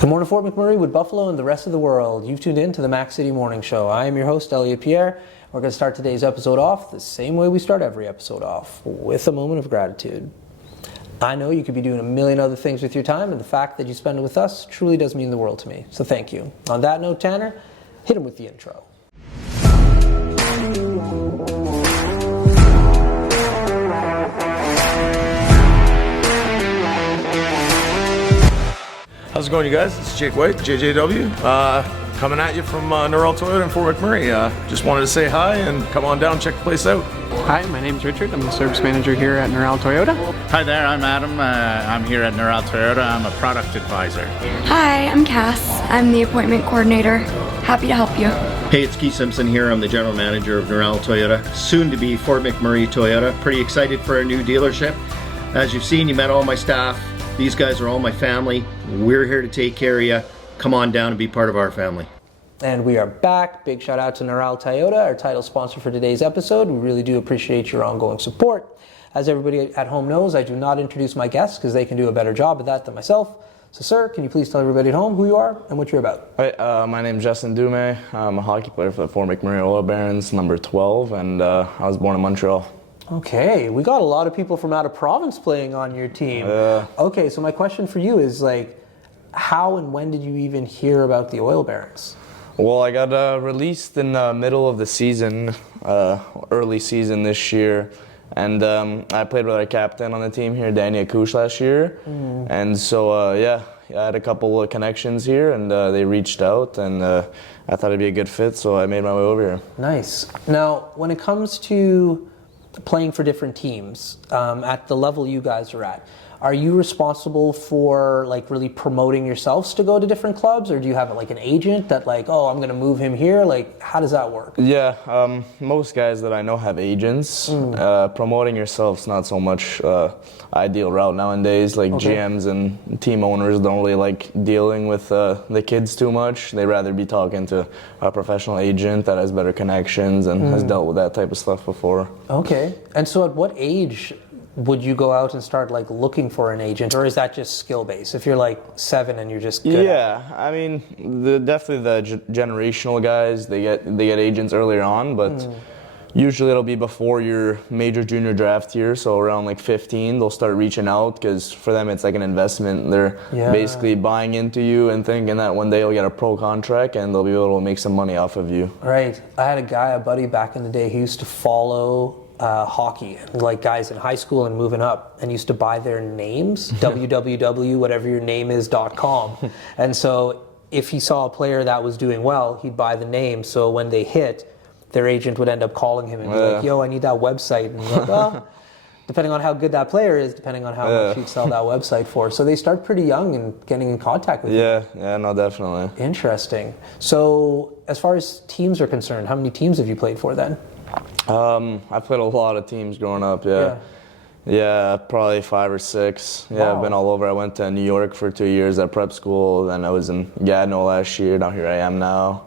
Good morning, Fort McMurray, with Buffalo and the rest of the world. You've tuned in to the Mac City Morning Show. I am your host, Elliot Pierre. We're going to start today's episode off the same way we start every episode off, with a moment of gratitude. I know you could be doing a million other things with your time, and the fact that you spend it with us truly does mean the world to me. So thank you. On that note, Tanner, hit him with the intro. How's it going, you guys? It's Jake White, JJW, coming at you from Norrell Toyota in Fort McMurray. Just wanted to say hi and come on down and check the place out. Hi, my name's Richard. I'm the service manager here at Norrell Toyota. Hi there, I'm Adam. I'm here at Norrell Toyota. I'm a product advisor. Hi, I'm Cass. I'm the appointment coordinator. Happy to help you. Hey, it's Keith Simpson here. I'm the general manager of Norrell Toyota, soon to be Fort McMurray Toyota. Pretty excited for our new dealership. As you've seen, you met all my staff. These guys are all my family. We're here to take care of you. Come on down and be part of our family. And we are back. Big shout out to Norrell Toyota, our title sponsor for today's episode. We really do appreciate your ongoing support. As everybody at home knows, I do not introduce my guests because they can do a better job of that than myself. So, sir, can you please tell everybody at home who you are and what you're about? Hi, my name is Justin Dume. I'm a hockey player for the Fort McMurray Oil Barons, number 12, and I was born in Montreal. Okay, we got a lot of people from out of province playing on your team. Okay, so my question for you is, how and when did you even hear about the Oil Barons? Well, I got released in the middle of the season, early season this year, and I played with our captain on the team here, Danny Akush, last year. And so, I had a couple of connections here, and they reached out, and I thought it'd be a good fit, so I made my way over here. Nice. Now, when it comes to playing for different teams, at the level you guys are at, are you responsible for really promoting yourselves to go to different clubs, or do you have an agent that I'm going to move him here? How does that work? Yeah, most guys that I know have agents. Promoting yourself's not so much ideal route nowadays. GMs and team owners don't really like dealing with the kids too much. They rather be talking to a professional agent that has better connections and has dealt with that type of stuff before. Okay, and so at what age would you go out and start looking for an agent, or is that just skill based? If you're 7 and you're just good I mean, definitely the generational guys, they get agents earlier on, but usually it'll be before your major junior draft year, so around 15 they'll start reaching out, because for them it's like an investment. They're basically buying into you and thinking that one day you'll get a pro contract and they'll be able to make some money off of you. Right. I had a buddy back in the day who used to follow hockey, guys in high school and moving up, and used to buy their names, www.whateveryourname.com. And so if he saw a player that was doing well, he'd buy the name, so when they hit, their agent would end up calling him and be like, yo, I need that website. And he's like, well, depending on how good that player is, depending on how much you'd sell that website for. So they start pretty young and getting in contact with you. Yeah, no, definitely. Interesting. So as far as teams are concerned, how many teams have you played for then? I played a lot of teams growing up, Yeah, probably 5 or 6. Yeah, Wow. I've been all over. I went to New York for 2 years at prep school, then I was in Gatineau last year, now here I am now.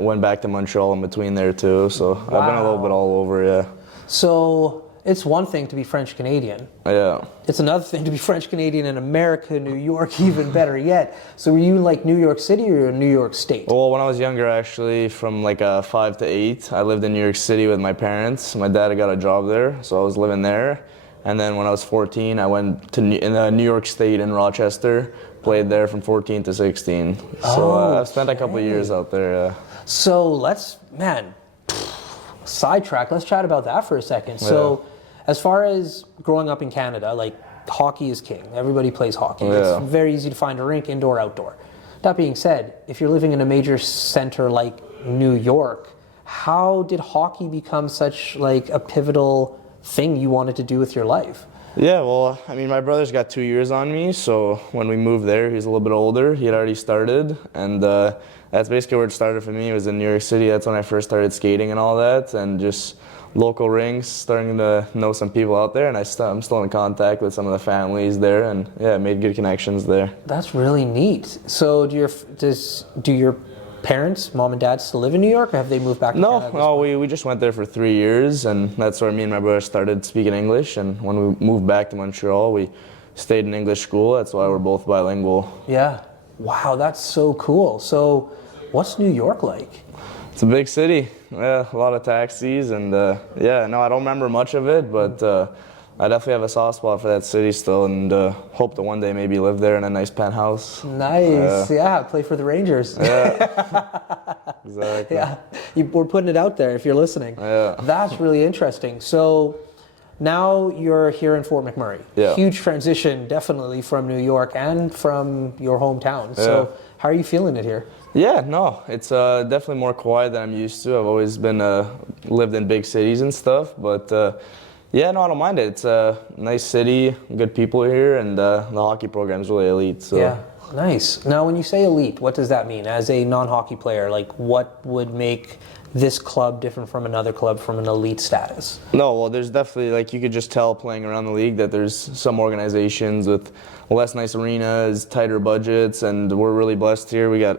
Went back to Montreal in between there too, so I've been a little bit all over, yeah. So it's one thing to be French Canadian. Yeah. It's another thing to be French Canadian in America, New York, even better yet. So were you New York City or New York State? Well, when I was younger, actually, from 5 to 8, I lived in New York City with my parents. My dad got a job there, so I was living there. And then when I was 14, I went to New York State in Rochester, played there from 14 to 16. So I've spent a couple of years out there, yeah. So sidetrack, let's chat about that for a second. So as far as growing up in Canada, hockey is king. Everybody plays hockey. Yeah. It's very easy to find a rink, indoor, outdoor. That being said, if you're living in a major center like New York, how did hockey become such a pivotal thing you wanted to do with your life? Yeah, well, I mean, my brother's got 2 years on me, so when we moved there, he's a little bit older. He had already started, and that's basically where it started for me. It was in New York City. That's when I first started skating and all that, and just local rinks, starting to know some people out there, and I'm still in contact with some of the families there, and made good connections there. That's really neat. So do your parents, mom and dad, still live in New York, or have they moved back to Canada? No, we just went there for 3 years, and that's where me and my brother started speaking English. And when we moved back to Montreal, we stayed in English school. That's why we're both bilingual. Yeah. Wow, that's so cool. So what's New York like? It's a big city. Yeah, a lot of taxis, and yeah, no, I don't remember much of it, but I definitely have a soft spot for that city still, and hope to one day maybe live there in a nice penthouse. Nice. Yeah, play for the Rangers. Yeah. Exactly. Yeah, we're putting it out there if you're listening. Yeah. That's really interesting. So now you're here in Fort McMurray. Yeah. Huge transition, definitely, from New York and from your hometown. So how are you feeling it here? Yeah, no, it's definitely more quiet than I'm used to. I've always been lived in big cities and stuff, but yeah, no, I don't mind it. It's a nice city, good people here, and the hockey program's really elite. So. Yeah, nice. Now, when you say elite, what does that mean? As a non-hockey player, like what would make this club different from another club from an elite status? No, well, there's definitely, like, you could just tell playing around the league that there's some organizations with less nice arenas, tighter budgets, and we're really blessed here. We got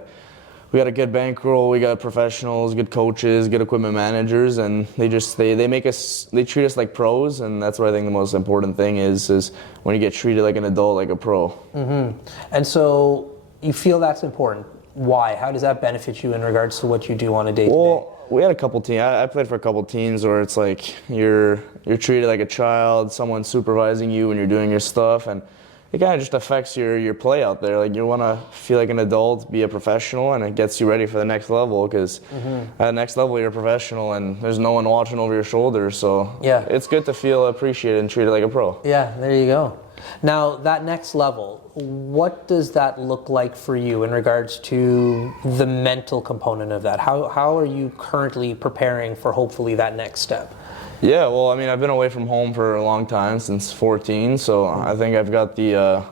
a good bankroll, we got professionals, good coaches, good equipment managers, and they treat us like pros, and that's what I think the most important thing is when you get treated like an adult, like a pro. Mm-hmm. And so you feel that's important. Why? How does that benefit you in regards to what you do on a day-to-day? Well, we had a couple teams. I played for a couple teams where it's like you're treated like a child, someone's supervising you when you're doing your stuff, and it kind of just affects your play out there. Like, you want to feel like an adult, be a professional, and it gets you ready for the next level, because at the next level you're a professional and there's no one watching over your shoulder. So yeah, it's good to feel appreciated and treated like a pro. Yeah, there you go. Now, that next level, what does that look like for you in regards to the mental component of that? How are you currently preparing for hopefully that next step? Yeah, well, I mean, I've been away from home for a long time, since 14, so I think I've got the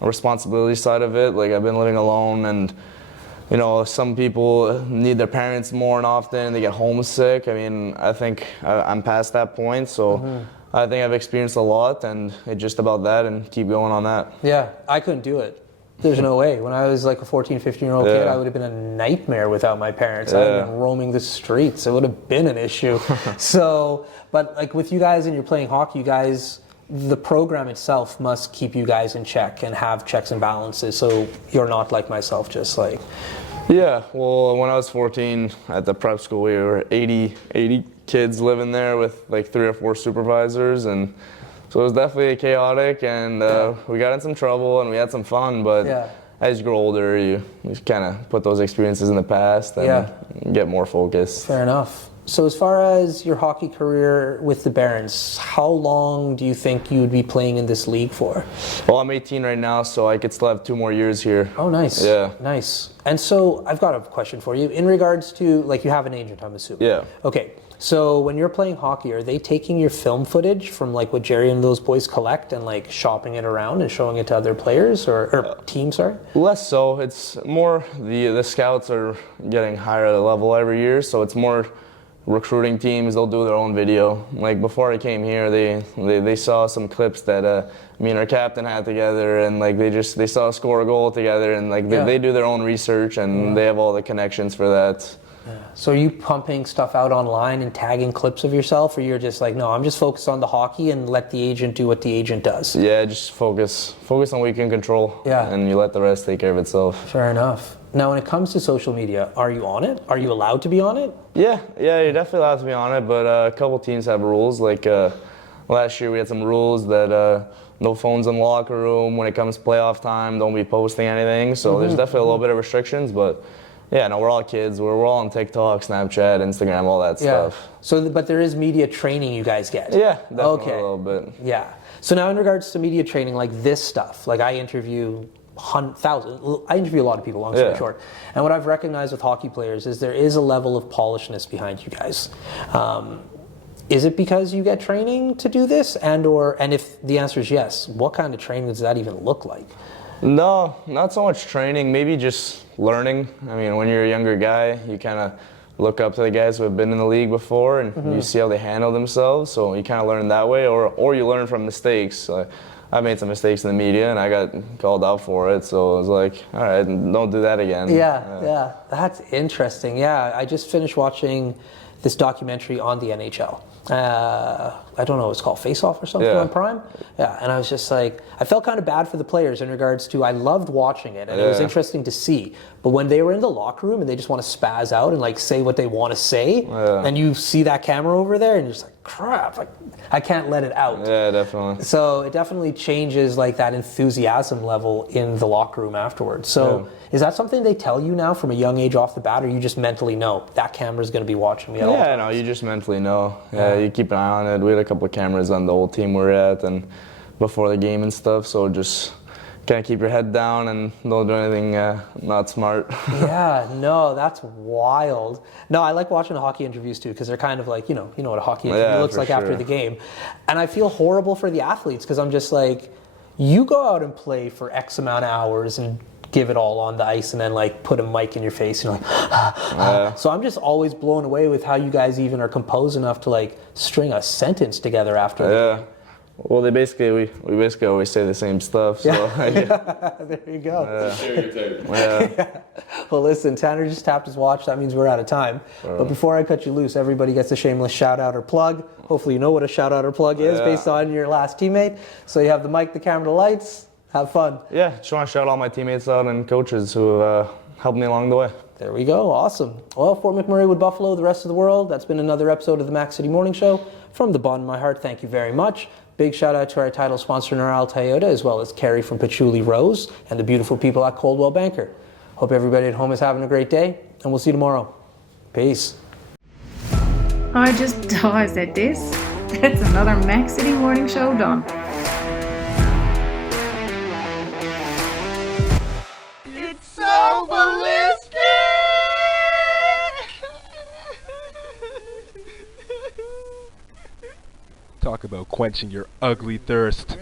responsibility side of it. Like, I've been living alone, and, you know, some people need their parents more and often, they get homesick. I mean, I think I'm past that point, so I think I've experienced a lot, and it's just about that and keep going on that. Yeah, I couldn't do it. There's no way. When I was like a 14, 15-year-old kid, I would have been a nightmare without my parents. I would have been roaming the streets. It would have been an issue. So, but like with you guys and you're playing hockey, you guys, the program itself must keep you guys in check and have checks and balances, so you're not like myself, just like... Yeah, well, when I was 14 at the prep school, we were 80 kids living there with like 3 or 4 supervisors, and so it was definitely chaotic, and we got in some trouble and we had some fun, but as you grow older, you kind of put those experiences in the past and get more focused. Fair enough. So as far as your hockey career with the Barons, how long do you think you would be playing in this league for? Well, I'm 18 right now, so I could still have 2 more years here. Oh, nice. Yeah. Nice. And so I've got a question for you. In regards to, like, you have an agent, I'm assuming. Yeah. Okay. So when you're playing hockey, are they taking your film footage from like what Jerry and those boys collect and like shopping it around and showing it to other players or teams, sorry? Less so. It's more the scouts are getting higher level every year, so it's more recruiting teams. They'll do their own video. Like before I came here, they saw some clips that me and our captain had together, and like they saw us score a goal together, and like they do their own research, and they have all the connections for that. Yeah. So are you pumping stuff out online and tagging clips of yourself, or you're just like, no, I'm just focused on the hockey and let the agent do what the agent does? Yeah, just focus on what you can control, and you let the rest take care of itself. Fair enough. Now, when it comes to social media, are you on it? Are you allowed to be on it? Yeah, you're definitely allowed to be on it, but a couple teams have rules. Like last year we had some rules that no phones in the locker room. When it comes to playoff time, don't be posting anything. So there's definitely a little bit of restrictions, but yeah, no, we're all kids. We're all on TikTok, Snapchat, Instagram, all that stuff. So, but there is media training you guys get? Yeah, definitely a little bit. Yeah. So now in regards to media training, like this stuff, like I interview a lot of people, long story short. And what I've recognized with hockey players is there is a level of polishness behind you guys. Is it because you get training to do this? And if the answer is yes, what kind of training does that even look like? No, not so much training, maybe just learning. I mean, when you're a younger guy, you kind of look up to the guys who have been in the league before, and you see how they handle themselves, so you kind of learn that way, or you learn from mistakes. I made some mistakes in the media, and I got called out for it, so I was like, all right, don't do that again. Yeah, that's interesting. Yeah, I just finished watching this documentary on the NHL. I don't know, it's called Face Off or something on Prime. Yeah, and I was just like, I felt kind of bad for the players in regards to, I loved watching it, and it was interesting to see. But when they were in the locker room and they just want to spaz out and like say what they want to say, and you see that camera over there, and you're just like, crap, like, I can't let it out. Yeah, definitely. So it definitely changes like that enthusiasm level in the locker room afterwards. So is that something they tell you now from a young age off the bat, or you just mentally know that camera's going to be watching me at all times? Yeah, no, you just mentally know. Yeah, you keep an eye on it. We had a couple of cameras on the old team we're at and before the game and stuff, so just kind of keep your head down and don't do anything not smart. Yeah, no, that's wild. No, I like watching the hockey interviews too, because they're kind of like, you know what a hockey interview looks like after the game. And I feel horrible for the athletes, because I'm just like, you go out and play for X amount of hours and give it all on the ice, and then like put a mic in your face and like, So I'm just always blown away with how you guys even are composed enough to like string a sentence together after the game. Well, we basically always say the same stuff. So there you go. Well, listen, Tanner just tapped his watch. That means we're out of time. But before I cut you loose, everybody gets a shameless shout out or plug. Hopefully you know what a shout out or plug is based on your last teammate. So you have the mic, the camera, the lights. Have fun. Yeah, just want to shout all my teammates out and coaches who have helped me along the way. There we go. Awesome. Well, Fort McMurray with Buffalo, the rest of the world. That's been another episode of the Mac City Morning Show. From the bottom of my heart, thank you very much. Big shout out to our title sponsor, Neural Toyota, as well as Carrie from Patchouli Rose and the beautiful people at Coldwell Banker. Hope everybody at home is having a great day, and we'll see you tomorrow. Peace. I said this. That's another Mac City Morning Show done. It's so ballistic! Talk about quenching your ugly thirst.